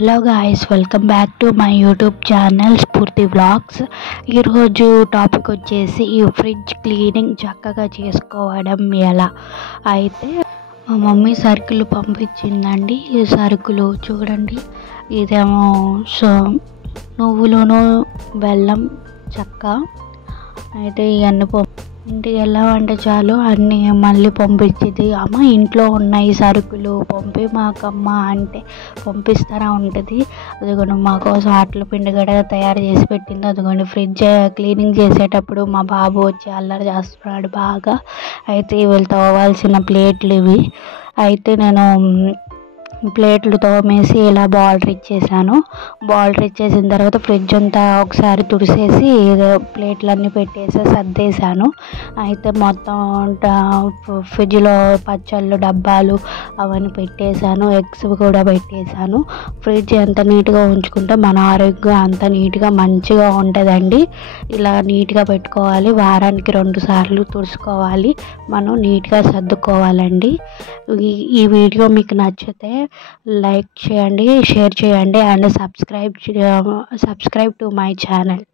Hello guys, welcome back to my YouTube channel స్ఫూర్తి vlogs. ఈరోజు topic వచ్చేసి ఈ ఫ్రిడ్జ్ క్లీనింగ్ చక్కగా చేసుకోవడం ఎలా. అయితే మా మమ్మీ సరుకులు పంపించిందండి. ఈ సరుకులు చూడండి, ఇదేమో నువ్వులను బెల్లం చెక్క. అయితే ఇవన్నీ ఇంటికి వెళ్ళామంటే చాలు అన్నీ మళ్ళీ పంపించింది. అమ్మ ఇంట్లో ఉన్నాయి సరుకులు పంపి మాకమ్మ అంటే పంపిస్తారా ఉంటుంది. అదిగోండి మా కోసం అట్ల పిండి కూడా తయారు చేసి పెట్టింది. అదిగోండి ఫ్రిడ్జ్ క్లీనింగ్ చేసేటప్పుడు మా బాబు వచ్చి అల్లరి చేస్తున్నాడు బాగా. అయితే వీళ్ళు తోవాల్సిన ప్లేట్లు ఇవి. అయితే నేను ప్లేట్లు తోమేసి ఇలా బాల్డర్ ఇచ్చేసాను. బాల్డర్ ఇచ్చేసిన తర్వాత ఫ్రిడ్జ్ అంతా ఒకసారి తుడిసేసి ప్లేట్లన్నీ పెట్టేసి సర్దేశాను. అయితే మొత్తం ఫ్రిడ్జ్లో పచ్చళ్ళు డబ్బాలు అవన్నీ పెట్టేశాను. ఎగ్స్ కూడా పెట్టేశాను. ఫ్రిడ్జ్ ఎంత నీట్గా ఉంచుకుంటే మన ఆరోగ్యం అంత నీట్గా మంచిగా ఉంటుందండి. ఇలా నీట్గా పెట్టుకోవాలి. వారానికి 2 సార్లు తుడుచుకోవాలి. మనం నీట్గా సర్దుకోవాలండి. ఈ వీడియో మీకు నచ్చితే లైక్ చేయండి, షేర్ చేయండి and subscribe to my channel.